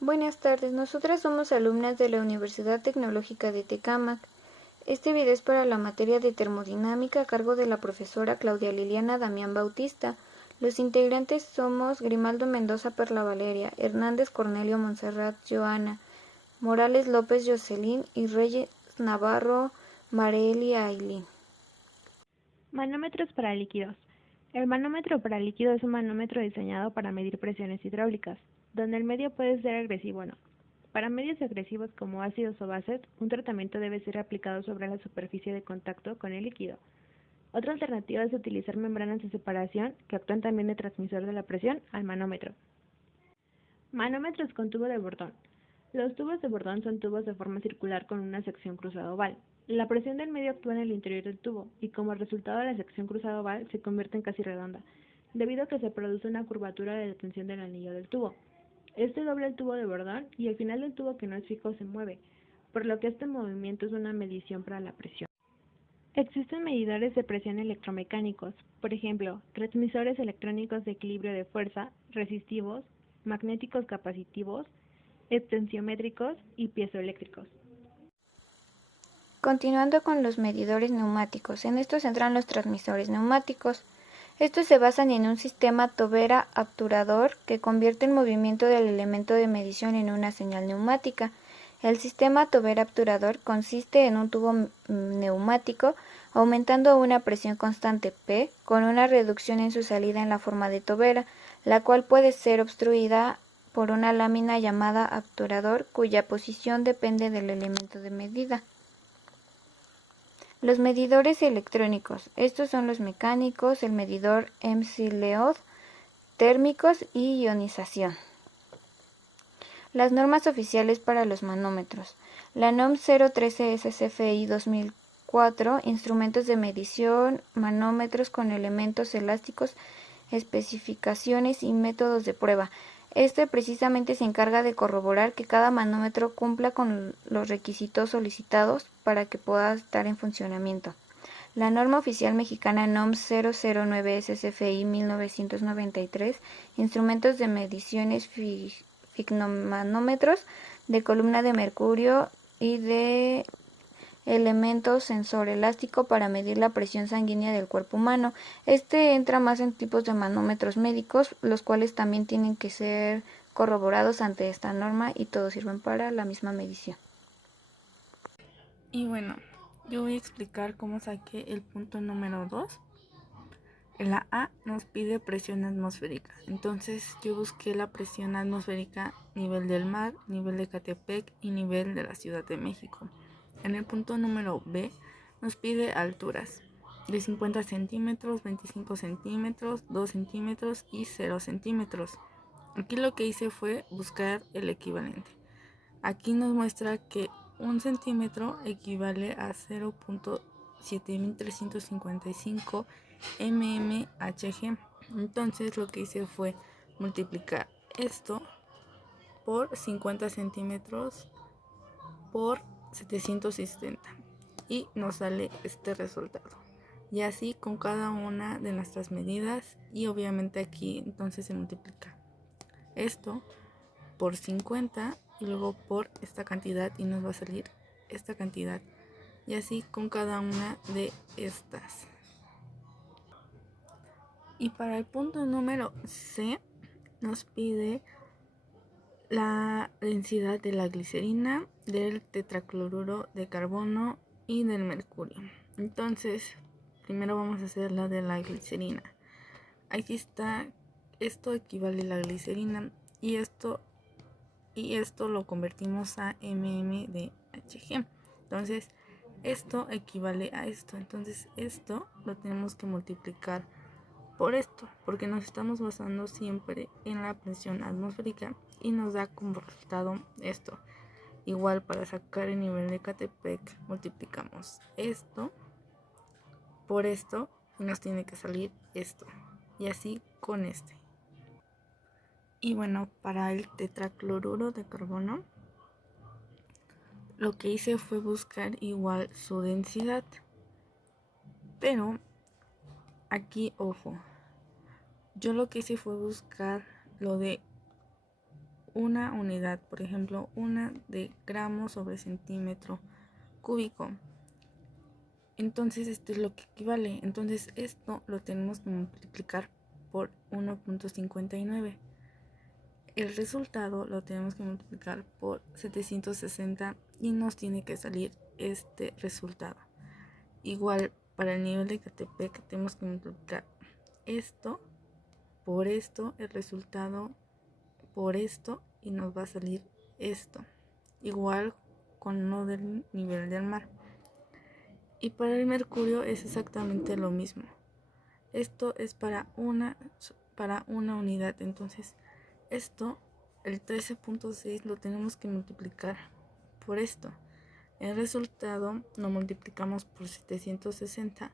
Buenas tardes, nosotras somos alumnas de la Universidad Tecnológica de Tecámac. Este video es para la materia de termodinámica a cargo de la profesora Claudia Liliana Damián Bautista. Los integrantes somos Grimaldo Mendoza Perla Valeria, Hernández Cornelio Montserrat Joana, Morales López Jocelyn y Reyes Navarro Marely Ailín. Manómetros para líquidos. El manómetro para líquido es un manómetro diseñado para medir presiones hidráulicas, donde el medio puede ser agresivo o no. Para medios agresivos como ácidos o bases, un tratamiento debe ser aplicado sobre la superficie de contacto con el líquido. Otra alternativa es utilizar membranas de separación que actúan también de transmisor de la presión al manómetro. Manómetros con tubo de Bourdon. Los tubos de Bourdon son tubos de forma circular con una sección cruzada oval. La presión del medio actúa en el interior del tubo y como resultado la sección cruzada oval se convierte en casi redonda, debido a que se produce una curvatura de la tensión del anillo del tubo. Este dobla el tubo de Bourdon y el final del tubo que no es fijo se mueve, por lo que este movimiento es una medición para la presión. Existen medidores de presión electromecánicos, por ejemplo, transmisores electrónicos de equilibrio de fuerza, resistivos, magnéticos capacitivos, extensiométricos y piezoeléctricos. Continuando con los medidores neumáticos, en estos entran los transmisores neumáticos. Estos se basan en un sistema tobera-obturador que convierte el movimiento del elemento de medición en una señal neumática. El sistema tobera-obturador consiste en un tubo neumático aumentando a una presión constante P con una reducción en su salida en la forma de tobera, la cual puede ser obstruida por una lámina llamada obturador cuya posición depende del elemento de medida. Los medidores electrónicos. Estos son los mecánicos, el medidor MC-Leod, térmicos y ionización. Las normas oficiales para los manómetros. La NOM 013 SCFI 2004, instrumentos de medición, manómetros con elementos elásticos, especificaciones y métodos de prueba. Este precisamente se encarga de corroborar que cada manómetro cumpla con los requisitos solicitados para que pueda estar en funcionamiento. La norma oficial mexicana NOM 009 SCFI 1993, instrumentos de mediciones fignomanómetros de columna de mercurio y de elemento sensor elástico para medir la presión sanguínea del cuerpo humano. Este entra más en tipos de manómetros médicos, los cuales también tienen que ser corroborados ante esta norma y todos sirven para la misma medición. Y bueno, yo voy a explicar cómo saqué el punto número 2. La A nos pide presión atmosférica. Entonces yo busqué la presión atmosférica nivel del mar, nivel de Catepec y nivel de la Ciudad de México. En el punto número B nos pide alturas de 50 centímetros, 25 centímetros, 2 centímetros y 0 centímetros. Aquí lo que hice fue buscar el equivalente. Aquí nos muestra que 1 centímetro equivale a 0.7355 mmHg. Entonces lo que hice fue multiplicar esto por 50 centímetros por 760 y nos sale este resultado. Y así con cada una de nuestras medidas, y obviamente aquí entonces se multiplica esto por 50 y luego por esta cantidad y nos va a salir esta cantidad, y así con cada una de estas. Y para el punto número C nos pide la densidad de la glicerina, del tetracloruro de carbono y del mercurio. Entonces primero vamos a hacer la de la glicerina. Aquí está, esto equivale a la glicerina y esto lo convertimos a mmHg. Entonces esto equivale a esto. Entonces esto lo tenemos que multiplicar por esto, porque nos estamos basando siempre en la presión atmosférica y nos da como resultado esto. Igual para sacar el nivel de Catepec multiplicamos esto por esto y nos tiene que salir esto. Y así con este. Y bueno, para el tetracloruro de carbono, lo que hice fue buscar igual su densidad. Pero aquí, ojo, yo lo que hice fue buscar lo de una unidad, por ejemplo, una de gramos sobre centímetro cúbico. Entonces esto es lo que equivale. Entonces esto lo tenemos que multiplicar por 1.59. El resultado lo tenemos que multiplicar por 760 y nos tiene que salir este resultado. Igual para el nivel de Catepec tenemos que multiplicar esto por esto, el resultado por esto, y nos va a salir esto. Igual con lo del nivel del mar. Y para el mercurio es exactamente lo mismo. Esto es para una unidad. Entonces esto, el 13.6, lo tenemos que multiplicar por esto. El resultado lo multiplicamos por 760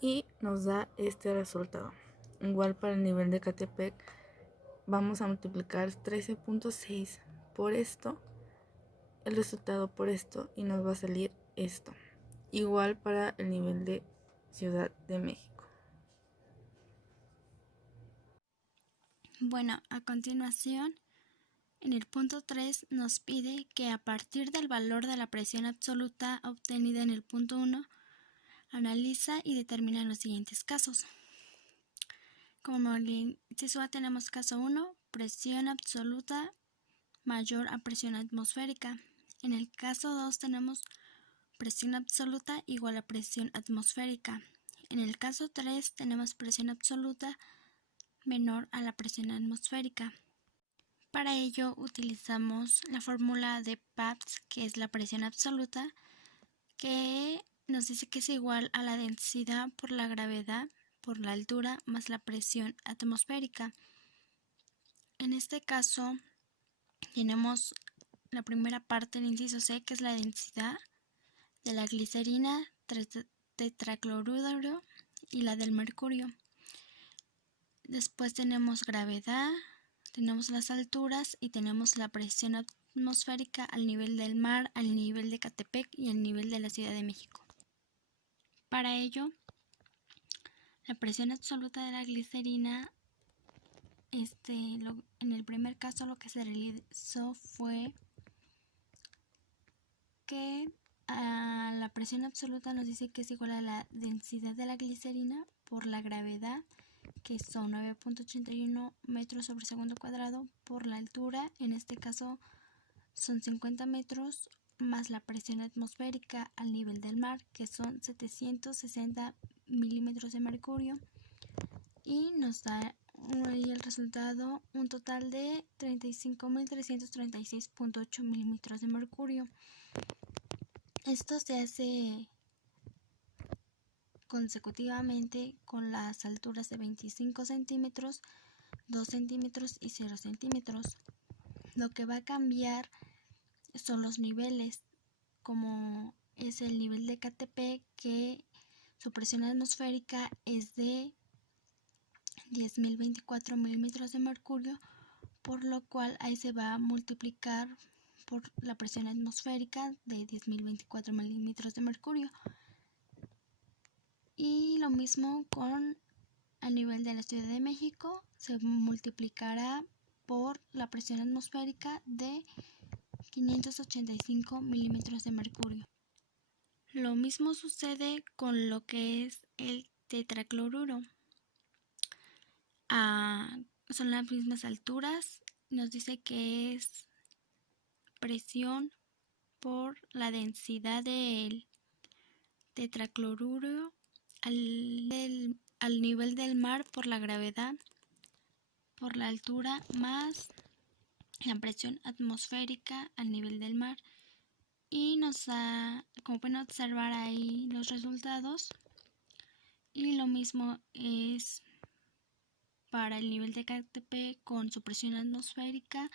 y nos da este resultado. Igual para el nivel de Catepec vamos a multiplicar 13.6 por esto, el resultado por esto, y nos va a salir esto. Igual para el nivel de Ciudad de México. Bueno, a continuación, en el punto 3 nos pide que a partir del valor de la presión absoluta obtenida en el punto 1, analiza y determina los siguientes casos. Como en el inciso A tenemos caso 1, presión absoluta mayor a presión atmosférica. En el caso 2 tenemos presión absoluta igual a presión atmosférica. En el caso 3 tenemos presión absoluta menor a la presión atmosférica. Para ello utilizamos la fórmula de PAPS, que es la presión absoluta, que nos dice que es igual a la densidad por la gravedad por la altura más la presión atmosférica. En este caso tenemos la primera parte del inciso C, que es la densidad de la glicerina, tetracloruro y la del mercurio. Después tenemos gravedad, tenemos las alturas y tenemos la presión atmosférica al nivel del mar, al nivel de Catepec y al nivel de la Ciudad de México. Para ello, la presión absoluta de la glicerina, en el primer caso lo que se realizó fue que la presión absoluta nos dice que es igual a la densidad de la glicerina por la gravedad, que son 9.81 metros sobre segundo cuadrado, por la altura, en este caso son 50 metros, más la presión atmosférica al nivel del mar, que son 760 milímetros de mercurio, y nos da el resultado un total de 35.336.8 milímetros de mercurio. Esto se hace consecutivamente con las alturas de 25 centímetros, 2 centímetros y 0 centímetros. Lo que va a cambiar son los niveles, como es el nivel de Catepec, que su presión atmosférica es de 10.024 milímetros de mercurio, por lo cual ahí se va a multiplicar por la presión atmosférica de 10.024 milímetros de mercurio. Y lo mismo con el nivel de la Ciudad de México, se multiplicará por la presión atmosférica de 585 milímetros de mercurio. Lo mismo sucede con lo que es el tetracloruro. Son las mismas alturas, nos dice que es presión por la densidad del tetracloruro al nivel del mar por la gravedad, por la altura, más la presión atmosférica al nivel del mar. Y como pueden observar ahí los resultados, y lo mismo es para el nivel de Catepec con su presión atmosférica,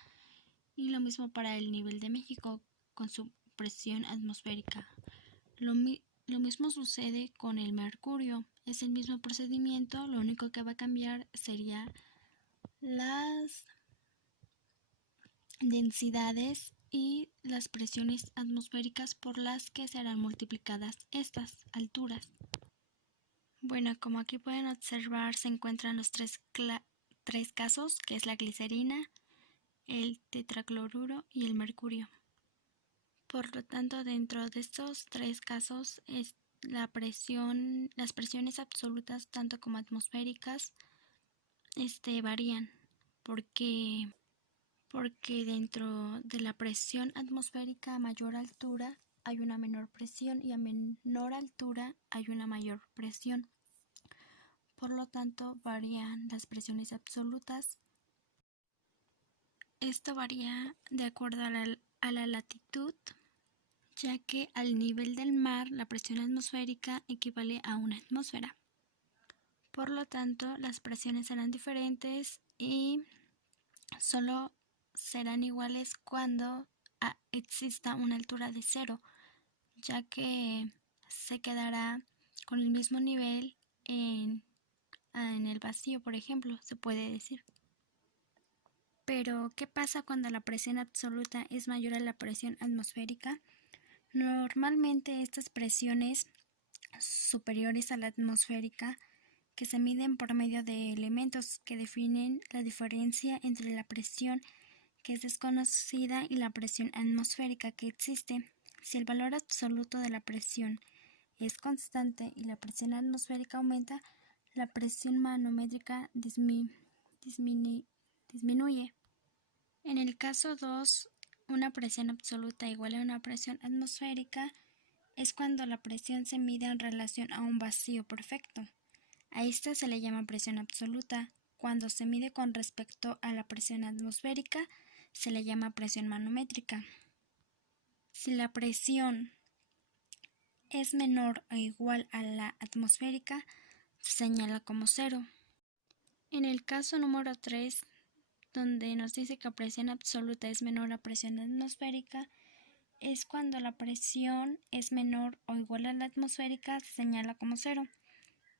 y lo mismo para el nivel de México con su presión atmosférica. Lo mismo sucede con el mercurio, es el mismo procedimiento, lo único que va a cambiar sería las densidades y las presiones atmosféricas por las que serán multiplicadas estas alturas. Bueno, como aquí pueden observar, se encuentran los tres casos, que es la glicerina, el tetracloruro y el mercurio. Por lo tanto, dentro de estos tres casos, las presiones absolutas, tanto como atmosféricas, varían, porque dentro de la presión atmosférica a mayor altura hay una menor presión y a menor altura hay una mayor presión. Por lo tanto, varían las presiones absolutas. Esto varía de acuerdo a la latitud, ya que al nivel del mar la presión atmosférica equivale a una atmósfera. Por lo tanto, las presiones serán diferentes y solo serán iguales cuando exista una altura de 0, ya que se quedará con el mismo nivel en el vacío, por ejemplo, se puede decir. Pero, ¿qué pasa cuando la presión absoluta es mayor a la presión atmosférica? Normalmente estas presiones superiores a la atmosférica, que se miden por medio de elementos que definen la diferencia entre la presión que es desconocida y la presión atmosférica que existe. Si el valor absoluto de la presión es constante y la presión atmosférica aumenta, la presión manométrica disminuye. En el caso 2, una presión absoluta igual a una presión atmosférica es cuando la presión se mide en relación a un vacío perfecto. A esta se le llama presión absoluta. Cuando se mide con respecto a la presión atmosférica, se le llama presión manométrica. Si la presión es menor o igual a la atmosférica, se señala como 0. En el caso número 3, donde nos dice que la presión absoluta es menor a presión atmosférica, es cuando la presión es menor o igual a la atmosférica, se señala como 0.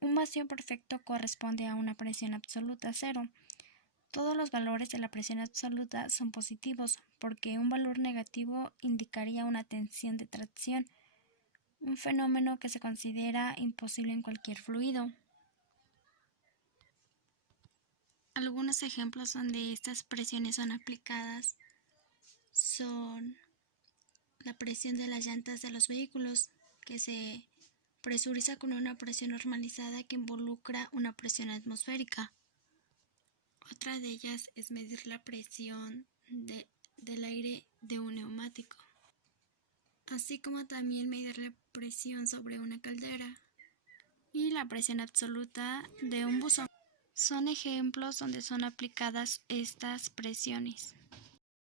Un vacío perfecto corresponde a una presión absoluta 0. Todos los valores de la presión absoluta son positivos, porque un valor negativo indicaría una tensión de tracción, un fenómeno que se considera imposible en cualquier fluido. Algunos ejemplos donde estas presiones son aplicadas son la presión de las llantas de los vehículos, que se presuriza con una presión normalizada que involucra una presión atmosférica. Otra de ellas es medir la presión del aire de un neumático, así como también medir la presión sobre una caldera y la presión absoluta de un buzón. Son ejemplos donde son aplicadas estas presiones.